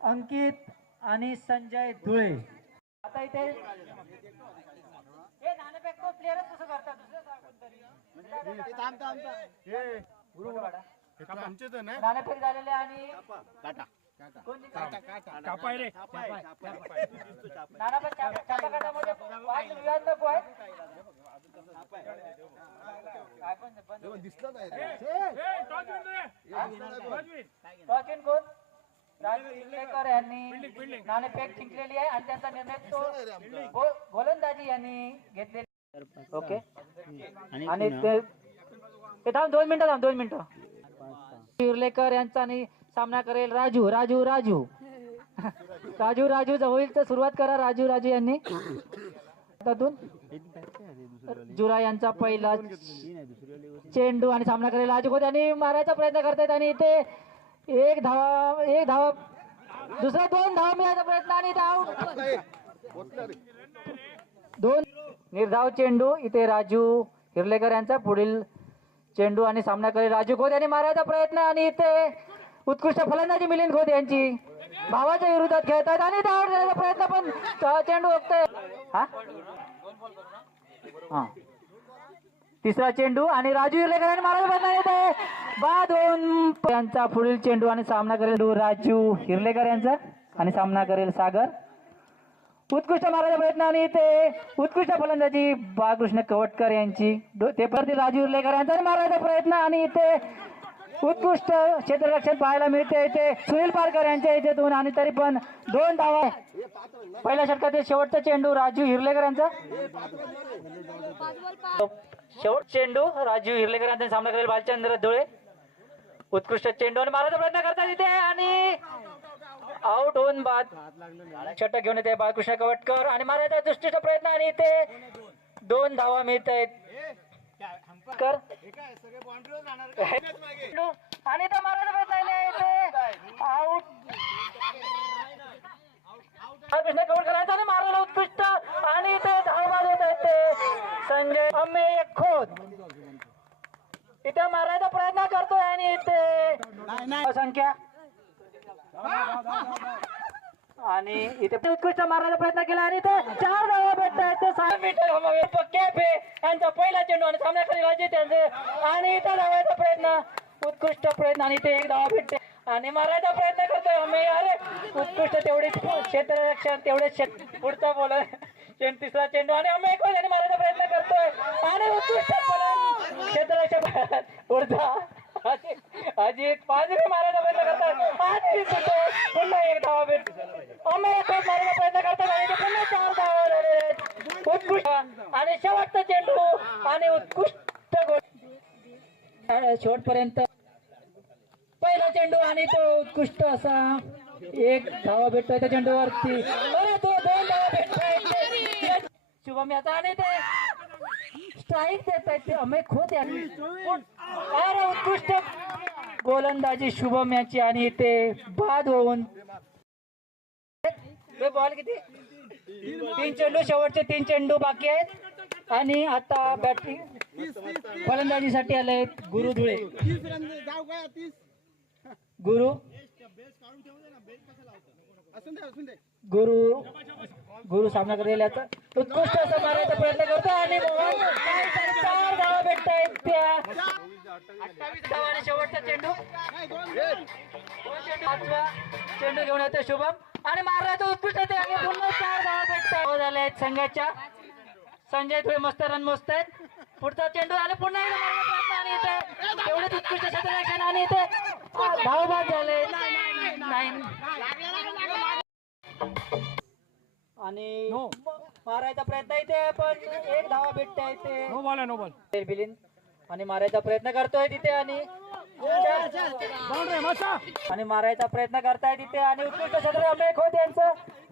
अंकित आणि संजय धुळे. आता इथे हे नाणेफेक तो प्लेयरच कसं करतात नाणेफेक झालेले आणि कोण राजविंडेकर यांनी नाणेफेक जिंकलेली आहे आणि त्यांचा निर्णय तो गोलंदाजी यांनी घेतलेली. ओके आणि ते थांब 2 मिनिटं शिर्लेकर यांचा आणि सामना करेल राजू राजू राजू राजू राजू होईल तर सुरुवात करा. राजू राजू यांनी जुरा यांचा पहिला चेंडू आणि सामना करेल राजू खोत यांनी मारायचा प्रयत्न करतायत आणि इथे एक धावा दुसरा 2 धावा मिळायचा प्रयत्न आणि दोन निर्धाव चेंडू. इथे राजू हिरलेकर यांचा पुढील चेंडू आणि सामना करेल राजू खोत यांनी मारायचा प्रयत्न आणि इथे उत्कृष्ट फलंदाजी मिलिंद खोत यांची भावाच्या विरोधात खेळतात आणि धाव देण्याचा प्रयत्न पण चेंडू बघतोय. हा तिसरा चेंडू आणि राजू हिरलेकर यांनी मारायचा प्रयत्न येते बाद होऊन यांचा पुढील चेंडू आणि सामना करेल राजू हिरलेकर यांचा आणि सामना करेल सागर. उत्कृष्ट मारायचा प्रयत्न आणि इथे उत्कृष्ट फलंदाजी बाळकृष्ण कवटकर यांची ते परत राजू हिरलेकर यांचा मारायचा प्रयत्न आणि इथे उत्कृष्ट क्षेत्ररक्षण पाहायला मिळते इथे सुनील पारकर यांच्या इथेतून आणि तरी पण 2 धावा. पहिल्या षटकातील शेवटचा चेंडू राजू हिरलेकर यांचा शेवट चेंडू राजू हिरलेकर यांचा सामना करेल भालचंद्र धुळे. उत्कृष्ट चेंडू आणि मारायचा प्रयत्न करतात इथे आणि आउट होऊन बाद षटक घेऊन येते बाळकृष्ण कवटकर आणि मारायचा दुष्टीचा प्रयत्न आणि इथे 2 धावा मिळत आहेत आणि तो मारायचा प्रयत्न आउट बाळकृष्ण कवटकर यांचा मारायला उत्कृष्ट आणि इथे धावा बाद होत आहेत ते संजय अम्मे खोत इथे मारायचा प्रयत्न करतोय आणि इथे संख्या आणि इथे उत्कृष्ट मारण्याचा प्रयत्न केला आणि इथे 4 धावा भेटतात. 6 मीटर कॅफे यांचा पहिला चेंडू आणि सामना करेल अजित यांचे आणि इथे धावायचा प्रयत्न उत्कृष्ट प्रयत्न आणि इथे 1 धावा भेटते आणि मारायचा प्रयत्न करतोय अम्मे. अरे उत्कृष्ट तेवढीच क्षेत्ररक्षण तेवढेच पुढचा बॉलर तिसरा चेंडू आणि अम्मे खोत यांनी मारायचा प्रयत्न करतोय आणि उत्कृष्ट क्षेत्ररक्षण पुढचा अजित पाजरे मारायचा प्रयत्न करतात आणि पुन्हा 1 धावा भेट अम्मे खोत मारायचा प्रयत्न करतात आणि पुन्हा 4 धावा झाले उत्कृष्ट आणि शेवटचा चेंडू आणि उत्कृष्ट गोल शेवटपर्यंत पहिला चेंडू आणि तो उत्कृष्ट असा 1 धावा भेटतोय त्या चेंडूवरती तो 2 धावा भेटतोय शुभम याचा आणि ते स्ट्राईक देत आहेत ते अमेय खोत यांनी अरे उत्कृष्ट गोलंदाजी शुभम याची आणि ते बाद होऊन बॉल किती 3 चेंडू शेवटचे 3 चेंडू बाकी आहेत आणि आता बॅटिंग फलंदाजीसाठी आले गुरु धुळे. गुरु सामना करेल याचा उत्कृष्ट असं मारायचा प्रयत्न करतो आणि 4 धावा भेटत आहेत त्या 28 धावा आणि शेवटचा चेंडू 5वा चेंडू घेऊन येतो शुभम आणि मारायचा उत्कृष्ट आणि पुन्हा 4 धावा भेटत झाले आहेत संघाच्या. संजय धुळे मस्त रन मोजत आहेत. पुढचा चेंडू आणि पुन्हा एकदा मारण्याचा प्रयत्न आणि इथे एवढेच उत्कृष्ट क्षेत्ररक्षण आणि इथे धावबाद झाले आणि मारायचा प्रयत्न इथे पण 1 धावा भेटते इथे नो बॉल बिलिंद आणि मारायचा प्रयत्न करतोय तिथे आणि मारायचा प्रयत्न करताय तिथे आणि उत्कृष्ट क्षेत्र अमेय खोत यांचं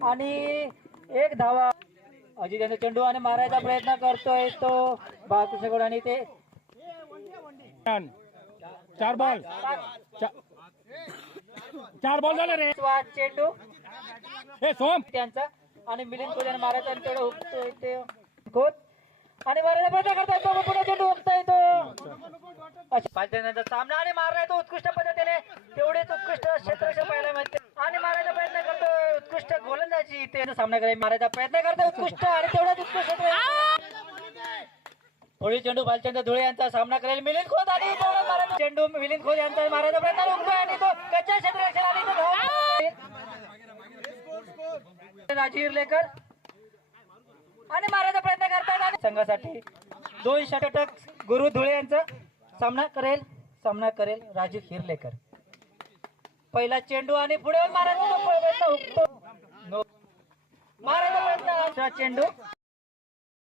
आणि 1 धावा अजित यांचा चेंडू आणि मारायचा प्रयत्न करतोय तो बाळकृष्ण आणि ते 4 बॉल झाले रे चेंडू हे सोम त्यांचा आणि मिलिंद खोत यांनी मारायचा आणि तेवढं हुकतोय ते खोत आणि मारायचा प्रयत्न करताय तो पुढे चेंडू हुकतोय तो सामना आणि मारलाय तो उत्कृष्ट पद्धतीने तेवढेच उत्कृष्ट क्षेत्ररक्षण पाहायला मिळते आणि मारायचा प्रयत्न प्रकारची इथे सामना करायला मारायचा प्रयत्न करतो उत्कृष्ट आणि तेवढाच उत्कृष्ट पुढील चेंडू भालचंद धुळे यांचा सामना करेल मिलिंद खोत आणि तेवढाच मारायचा चेंडू मिलिंद खोत यांचा मारायचा प्रयत्न रोखतोय आणि तो कच्च्या क्षेत्ररक्षण आणि तो राजीव हिरलेकर आणि मारायचा प्रयत्न करतात आणि संघासाठी 2 षटक गुरु धुळे यांचा सामना करेल राजीव हिरलेकर. पहिला चेंडू आणि पुढे मारायचा प्रयत्न हुकतो मारायचा प्रयत्न चेंडू